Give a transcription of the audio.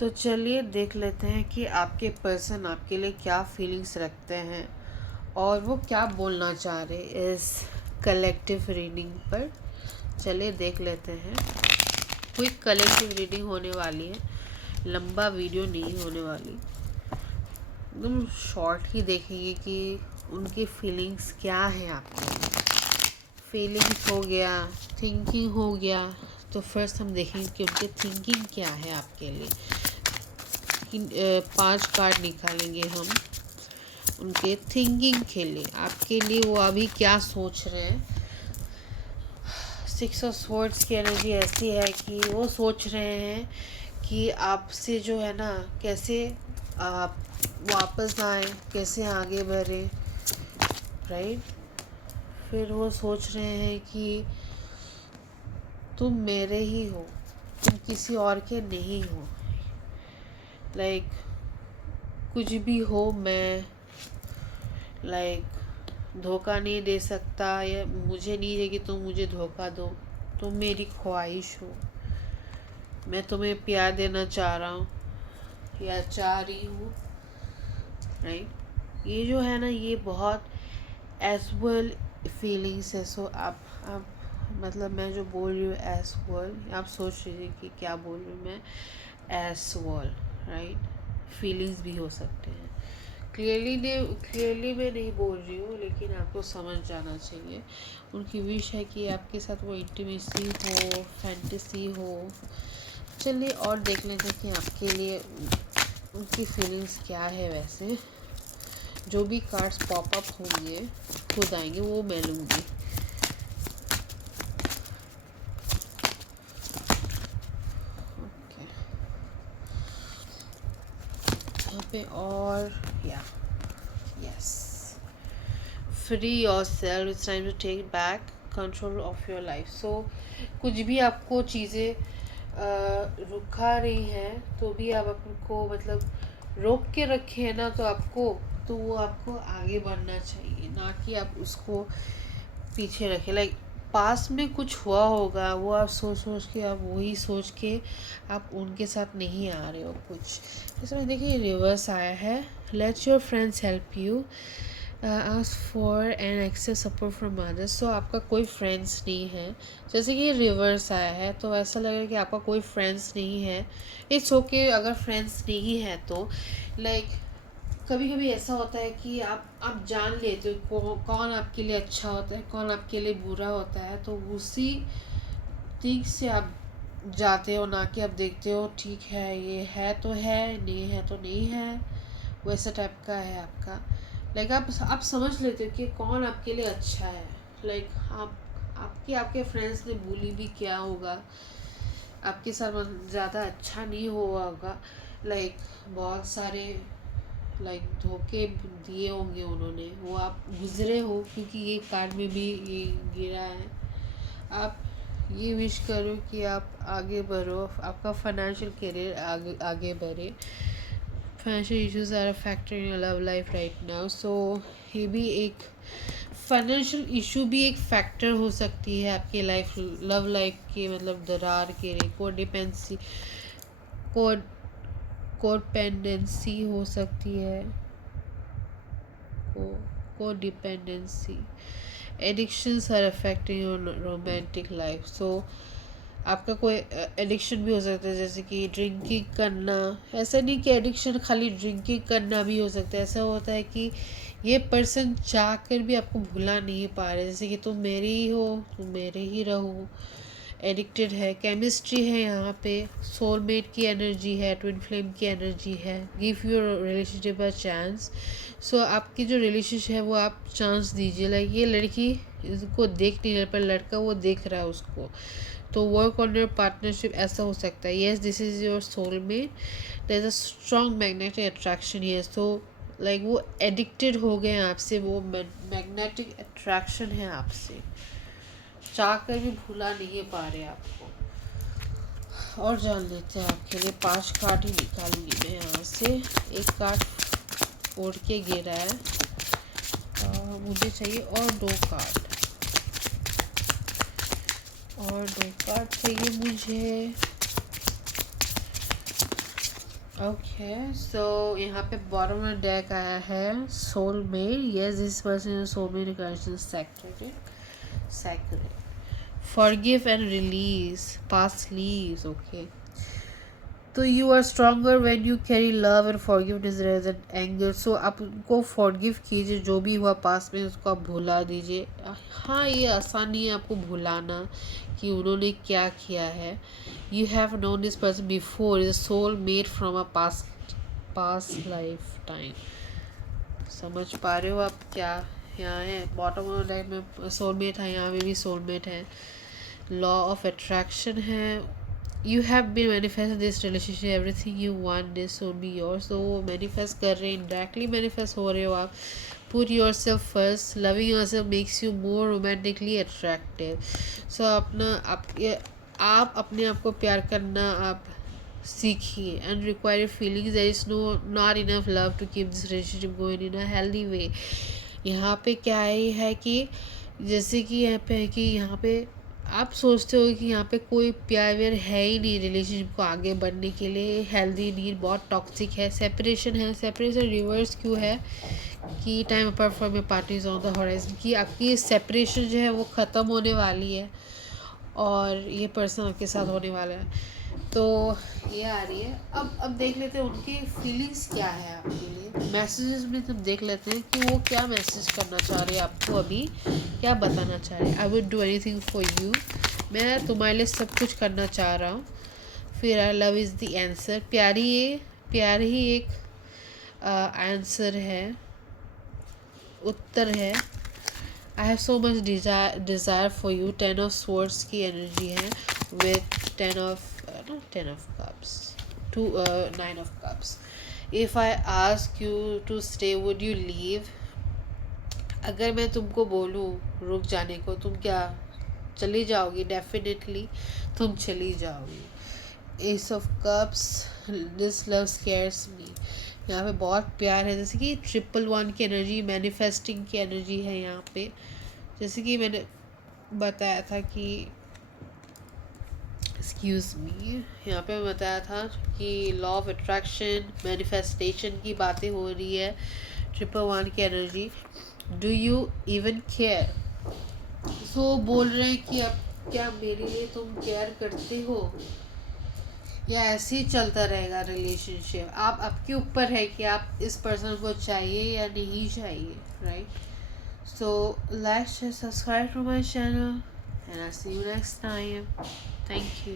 तो चलिए देख लेते हैं कि आपके पर्सन आपके लिए क्या फीलिंग्स रखते हैं और वो क्या बोलना चाह रहे इस कलेक्टिव रीडिंग पर। चलिए देख लेते हैं। क्विक कलेक्टिव रीडिंग होने वाली है, लंबा वीडियो नहीं होने वाली, एकदम शॉर्ट ही देखेंगे कि उनकी फीलिंग्स क्या है आपके लिए। फीलिंग्स हो गया, थिंकिंग हो गया, तो फर्स्ट हम देखेंगे कि उनकी थिंकिंग क्या है आपके लिए। 5 कार्ड निकालेंगे हम उनके थिंकिंग के लिए, आपके लिए वो अभी क्या सोच रहे हैं। 6 ऑफ स्वॉर्ड्स की एनर्जी ऐसी है कि वो सोच रहे हैं कि आपसे जो है ना, कैसे आप वापस आए, कैसे आगे बढ़े, राइट। फिर वो सोच रहे हैं कि तुम मेरे ही हो, तुम किसी और के नहीं हो। लाइक कुछ भी हो, मैं धोखा नहीं दे सकता, या मुझे नहीं है कि तुम मुझे धोखा दो। तुम मेरी ख्वाहिश हो, मैं तुम्हें प्यार देना चाह रहा हूँ या चाह रही हूँ, राइट। ये जो है ना, ये बहुत एज वेल फीलिंग्स है। सो आप मतलब मैं जो बोल रही हूँ एज वेल, आप सोच लीजिए कि क्या बोल रही हूँ मैं। As well, right. फीलिंग्स भी हो सकते हैं। क्लियरली मैं नहीं बोल रही हूँ, लेकिन आपको समझ जाना चाहिए। उनकी विश है कि आपके साथ वो इंटीमेसी हो, फैंटेसी हो। चलिए और देख लेते हैं कि आपके लिए उनकी फीलिंग्स क्या है। वैसे जो भी कार्ड्स पॉप अप होंगे, खुद आएंगे, वो मैं लूँगी। ओके, यहाँ पे और या yes, free yourself, it's time to take back control of your life. So कुछ भी आपको चीज़ें रुका रही हैं, तो भी आप आपको मतलब रोक के रखे हैं ना, तो वो आपको आगे बढ़ना चाहिए, ना कि आप उसको पीछे रखें। लाइक पास में कुछ हुआ होगा, वो आप सोच के, आप वही सोच के आप उनके साथ नहीं आ रहे हो कुछ। इसमें देखिए रिवर्स आया है, let your friends help you, ask for an access support from others. So आपका कोई फ्रेंड्स नहीं है, जैसे कि रिवर्स आया है, तो ऐसा लगेगा कि आपका कोई फ्रेंड्स नहीं है। इट्स ओके अगर फ्रेंड्स नहीं है तो। लाइक कभी कभी ऐसा होता है कि आप जान लेते हो कौन आपके लिए अच्छा होता है, कौन आपके लिए बुरा होता है, तो उसी ठीक से आप जाते हो, ना कि आप देखते हो ठीक है, ये है तो है, नहीं है तो नहीं है। वैसा टाइप का है आपका। लाइक आप समझ लेते हो कि कौन आपके लिए अच्छा है। लाइक आपके फ्रेंड्स ने बोली भी क्या होगा, आपके साथ ज़्यादा अच्छा नहीं हुआ होगा। लाइक बहुत सारे धोखे दिए होंगे उन्होंने, वो आप गुजरे हो, क्योंकि ये कार्ड में भी ये गिरा है। आप ये विश करो कि आप आगे बढ़ो, आपका फाइनेंशियल करियर आगे बढ़े। Financial issues are a factor in your love life right now. So ये भी एक फाइनेंशियल इशू भी एक फैक्टर हो सकती है आपके लव लाइफ के मतलब दरार के लिए। कोडिपेंडेंसी हो सकती है, codependency, addictions are affecting your romantic life. So आपका कोई एडिक्शन भी हो सकता है, जैसे कि ड्रिंकिंग करना। ऐसा नहीं कि एडिक्शन खाली ड्रिंकिंग करना भी हो सकता है। ऐसा होता है कि ये पर्सन चाह कर भी आपको भुला नहीं पा रहे, जैसे कि तुम मेरी ही हो, तुम मेरे ही रहो। एडिक्टेड है, केमिस्ट्री है यहाँ पे, सोलमेट की एनर्जी है, ट्विन फ्लेम की एनर्जी है। Give your relationship a chance. So आपकी जो रिलेशनशिप है वो आप चांस दीजिए। लाइक ये लड़की इसको देख नहीं रहा, पर लड़का वो देख रहा है उसको, तो वर्क ऑन योर पार्टनरशिप ऐसा हो सकता है। Yes, this is your soulmate, there is a strong magnetic attraction है। सो लाइक वो एडिक्टेड हो गए हैं आपसे, वो मैग्नेटिक अट्रैक्शन है आपसे, चाह कर भी भूला नहीं पा रहे आपको। और जान लेते हैं आपके लिए। 5 कार्ड ही निकालूंगी मैं यहाँ से। एक कार्ड फोड़ के गिरा है, मुझे चाहिए और 2 कार्ड, और 2 कार्ड चाहिए मुझे। ओके, सो यहाँ पे बॉटम में डेक आया है soulmate. Yes, this person is soulmate reconnection sacred. Forgive and release past leaves. Okay, तो you are stronger when you carry love and forgiveness rather than anger. So आप उनको फॉरगिव कीजिए, जो भी हुआ पास में उसको आप भुला दीजिए। हाँ, ये आसान नहीं है आपको भुलाना कि उन्होंने क्या किया है। You have known this person before, is soulmate from a past lifetime. समझ पा रहे हो आप क्या यहाँ है? बॉटम ऑफ लाइफ में सोलमेट है, यहाँ पे भी सोलमेट है। लॉ ऑफ अट्रैक्शन है। You have been manifest this relationship, everything you want this will be yours. तो वो मैनिफेस्ट कर रहे हैं, इनडायरेक्टली मैनिफेस्ट हो रहे हो आप। Put yourself first, loving yourself makes you more romantically attractive. So आप अपने आप को प्यार करना आप सीखिए। And require feelings, there is no not enough love to keep this relationship going in a healthy way. यहाँ पे क्या है कि जैसे कि यहाँ पे है कि यहाँ पे आप सोचते हो कि यहाँ पे कोई प्यार व्यार है ही नहीं रिलेशनशिप को आगे बढ़ने के लिए, हेल्दी नहीं, बहुत टॉक्सिक है, सेपरेशन है। सेपरेशन रिवर्स क्यों है कि time apart from your partner is on the horizon, कि आपकी सेपरेशन जो है वो ख़त्म होने वाली है और ये पर्सन आपके साथ होने वाला है। तो ये आ रही है। अब देख लेते हैं उनकी फीलिंग्स क्या है आपके लिए। मैसेजेस में तुम देख लेते हैं कि वो क्या मैसेज करना चाह रहे हैं आपको, अभी क्या बताना चाह रहे हैं। I would do anything for you, मैं तुम्हारे लिए सब कुछ करना चाह रहा हूँ। फिर I love is the answer, प्यार ही एक आंसर है, उत्तर है। I have so much desire for you, 10 of Swords की एनर्जी है with 10 of Cups to 9 of Cups. If I ask you to stay, would you leave? अगर मैं तुमको बोलूँ रुक जाने को, तुम क्या चली जाओगी? डेफिनेटली तुम चली जाओगी। Ace of Cups, this love scares me. यहाँ पे बहुत प्यार है, जैसे कि 111 की एनर्जी, मैनिफेस्टिंग की एनर्जी है यहाँ पे। जैसे कि मैंने बताया था कि एक्सक्यूज़ मी, यहाँ पे बताया था कि लॉ ऑफ अट्रैक्शन मैनिफेस्टेशन की बातें हो रही है। 111 की energy, do you even care. So बोल रहे हैं कि अब क्या मेरे लिए तुम केयर करते हो या ऐसे ही चलता रहेगा रिलेशनशिप। आप आपके ऊपर है कि आप इस पर्सन को चाहिए या नहीं चाहिए, right? So like share subscribe to my channel and I see you next time. Thank you.